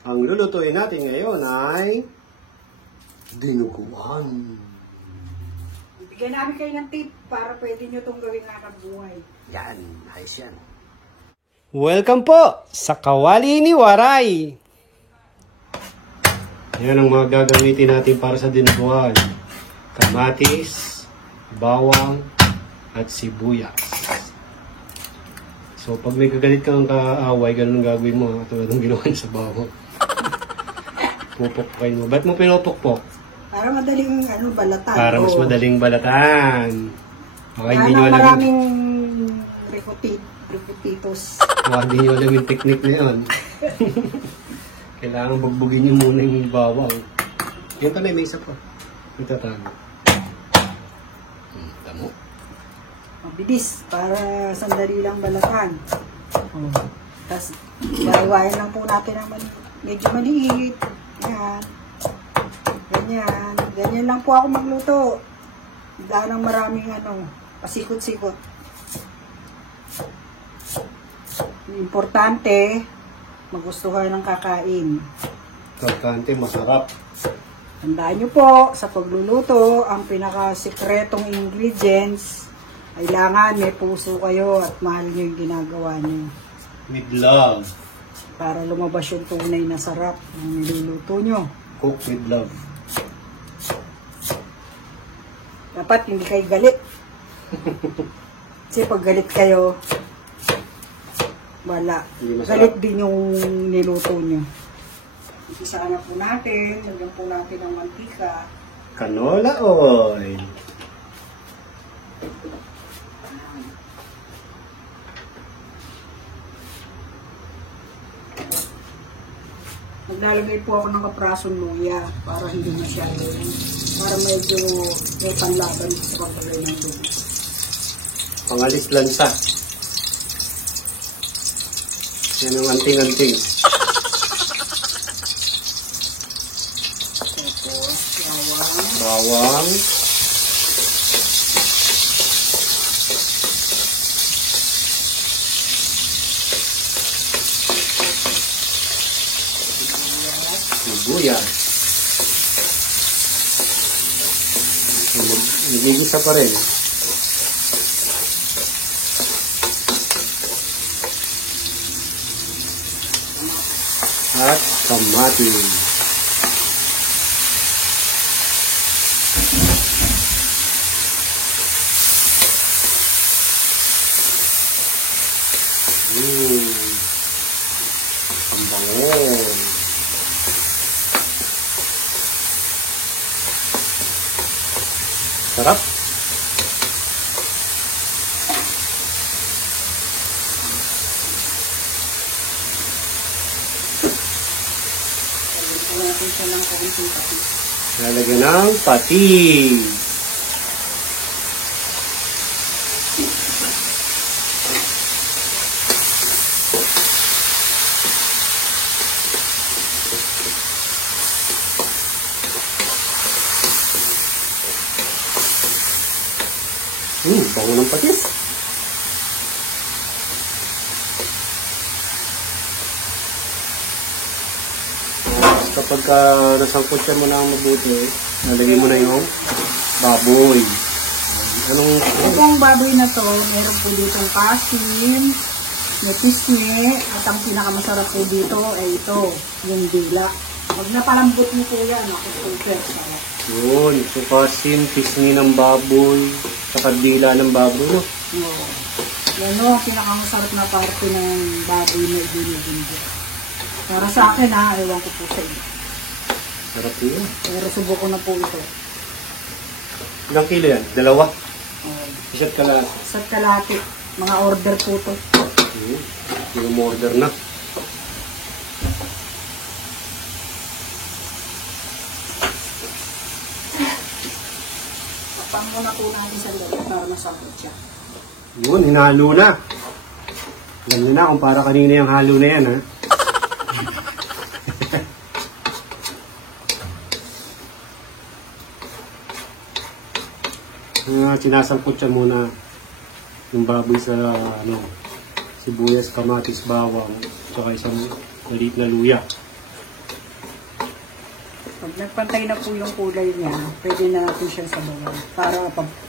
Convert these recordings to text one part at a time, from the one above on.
Ang lulutuin natin ngayon ay dinuguan. Bigyan namin kayo ng tip para pwede nyo itong gawin hanap buhay. Yan, ayos yan. Welcome po sa Kawali ni Waray. Yan ang mga gagamitin natin para sa dinuguan. Kamatis, bawang, at sibuyas. So, pag may kagalit kang kaaway, ganun ang gagawin mo. Tulad ng ginawa sa bawang. Pupukpukin mo. Ba't mo pinupukpok? Para madaling balatan. Para mas madaling balatan. Okay, hindi nyo alam maraming ricutitos. Hindi nyo alam yung technique na yun. Kailangan bugbugin nyo muna yung bawang. Yan pala, may isa pa. Ito tayo. Tamo. Mabilis, para sandali lang balatan. Tapos, bawain lang po natin naman medyo maliit. Yan. Ganyan. Ganyan lang po ako magluto. Dahil ng maraming pasikot-sikot. Importante, magustuhan ng kakain. Importante, masarap. Tandaan nyo po, sa pagluluto, ang pinaka-sikretong ingredients, kailangan may puso kayo at mahal nyo yung ginagawa nyo. With love. Para lumabas yung tunay na sarap ng niluluto nyo. Cook with love. Dapat hindi kayo galit. Kasi pag galit kayo, wala. Galit din yung niluto nyo. Isasama po natin, lagyan po natin ng mantika. Canola oil. Maglalagay po ako ng kaprasong luya para hindi masyado, para medyo may panlaban sa pagkagay ng luya. Pangalis lansa. Yan ang anting-anting. Tapos, bawang. Sibuyas. Nagigisa pa rin. At kamatis. Ang bango. Sarap. Lalagyan ng patis. Bango ng patis. Kapag nasangkot siya mo na mabuti, nalagay mo na yung baboy. Itong baboy na to, meron po ditong kasim, may pisngi, at ang pinakamasarap po dito ay ito, yung dila. Pag napalambot mo po yan, ako po sarap. Yun, ito kasim, pisngi ng baboy, saka dila ng baboy, no? Oo. Yan o, ang pinakamasarap na parte ng baboy na ibinibindi. Para sa akin ha, ewan ko po sa inyo. Sarap yun. Pero subuko na po ito. Ilang kilo yan? Dalawa? Isa't kalahati. Mga order po ito. Yung order na. Tapang muna po natin sa loob para masakot siya. Yun, hinalo na. Alam nyo na kung para kanina yung halo na yan, ha? Sinasangkot siya muna yung baboy sa sibuyas, kamatis, bawang, saka isang maliit na luya. Pag nagpantay na po yung kulay niya, pwede na natin siyang sabawan para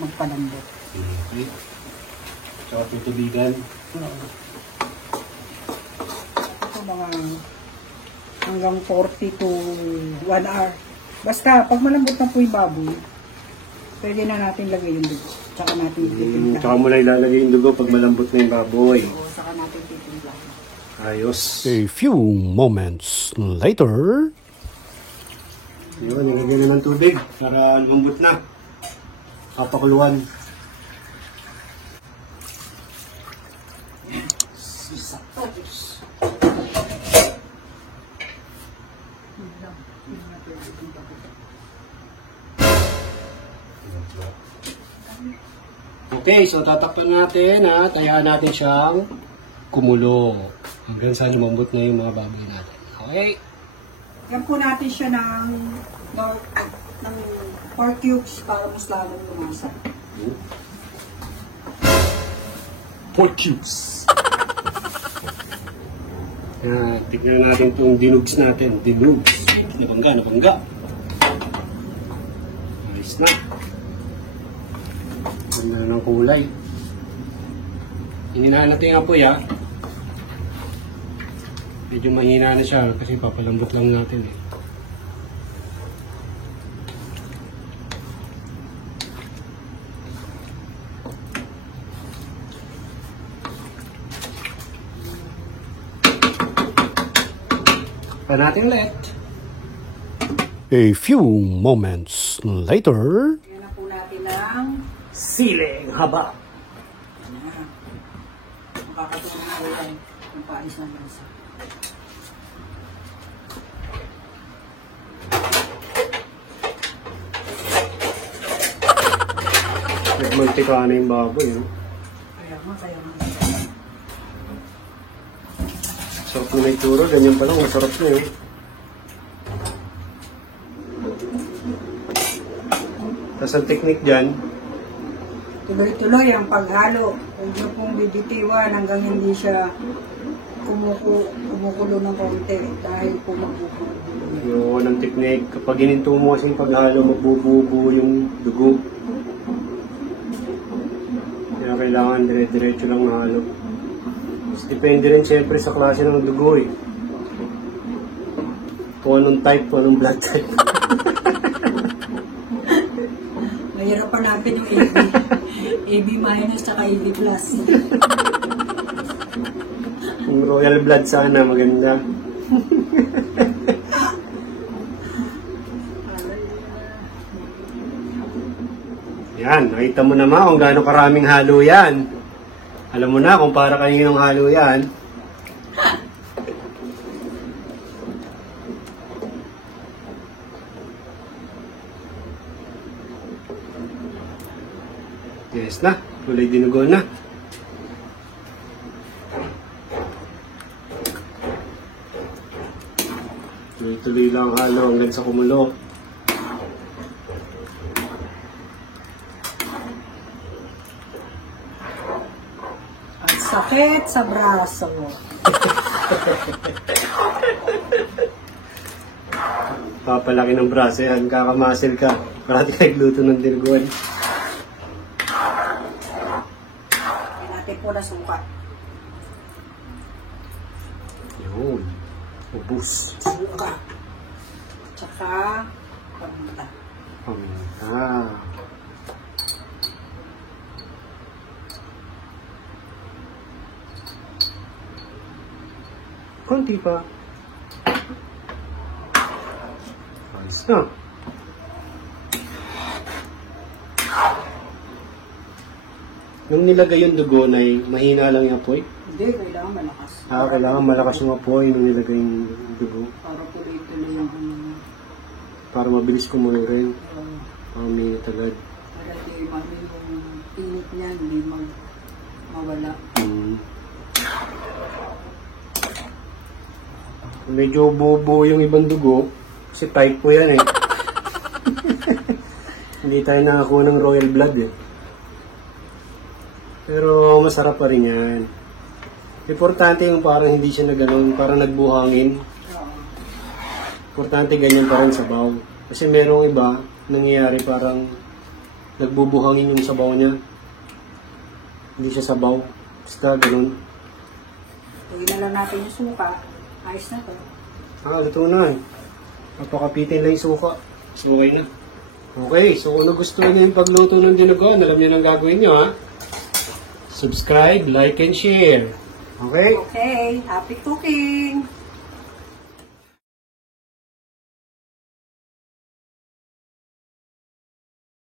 magpalambot. Okay. Tsaka tutubigan. Oo. Ito mga hanggang 40 to 1 hour. Basta, pag malambot na po yung baboy, pwede na natin lagay yung dugo. Tsaka natin titimpla. Tsaka mo lang ilalagay yung dugo pag malambot na yung baboy. Oo, saka natin titimpla. Ayos. A few moments later. Yun, nilagyan na ng tubig para lumambot na. Papakuluan. Okay, so tatakpan natin at hayaan natin siyang kumulo. Hanggang sa lumambot na yung mga baboy natin. Okay? Yan po natin siya ng 4 cubes para mas lalong lumasa. 4 cubes. Yan, tignan natin itong dinugs natin. Dinugs. Nabangga. Ayos na. Ganda na ng kulay. Hininahan natin yung apoy, ha. Medyo mahina na siya kasi papalambot lang natin, eh. Pa natin ulit. A few moments later. Yan na po natin ng Siling haba. makakatulong na ulan ng paalis ng lansa. Nagmantika na yung baboy, no? Kaya nga. Sarap na may turo, ganyan pa lang, masarap na yun. Tapos ang technique dyan, Tuloy-tuloy ang paghalo. Huwag niyo pong bibitiwan hanggang hindi siya kumukulo ng konti dahil po magbubuo. yun ang technique. Kapag hininto mo kasing paghalo, magbubuo yung dugo. Kaya kailangan dire-diretso lang na halo. Mas depende rin siyempre sa klase ng dugo, eh. Kung anong type, kung anong blood type. Mahirapan natin yung AB. AB minus tsaka AB plus. Kung royal blood sana, maganda. Yan, nakita mo naman kung gaano karaming halo yan. Alam mo na kung para kaninong halo yan. Yes na, kulay dinugo na. Tuloy-tuloy lang halo hanggang sa kumulo. Ang sakit sa braso. Papalaki ng braso yan, kakamasil ka. Parati ka nagluto ng dinuguan. Kaya natin po na suka. Yun, ubus. Suka. Tsaka paminta. Paminta. Konti pa. Ayos na. Nung nilagay yung dugo na mahina lang yung apoy. Hindi, kailangan malakas. Kailangan malakas yung apoy nung nilagay yung dugo. Para tuloy-tuloy ang Para mabilis kumulo rin. um, Minute agad. para di mami yung init niya, hindi mawala. Medyo bobo yung ibang dugo. Kasi type po yan, eh. Hindi tayo nakakuha ng royal blood, eh. Pero masarap pa rin yan. Importante yung parang hindi siya nagano'n, parang nagbuhangin. Oo. Importante ganyan pa rin sabaw. Kasi merong iba, nangyayari parang nagbubuhangin yung sabaw niya. Hindi siya sabaw. Basta ganun. Tuloy na lang natin yung suka. Ayos na to. Luto na eh. Papakapitin lang yung suka. So, okay na. Okay, so kung nagustuhan niyo yung pagluto ng dinuguan, alam niyo nang gagawin niyo, ha? Subscribe, like, and share. Okay? Okay, happy cooking!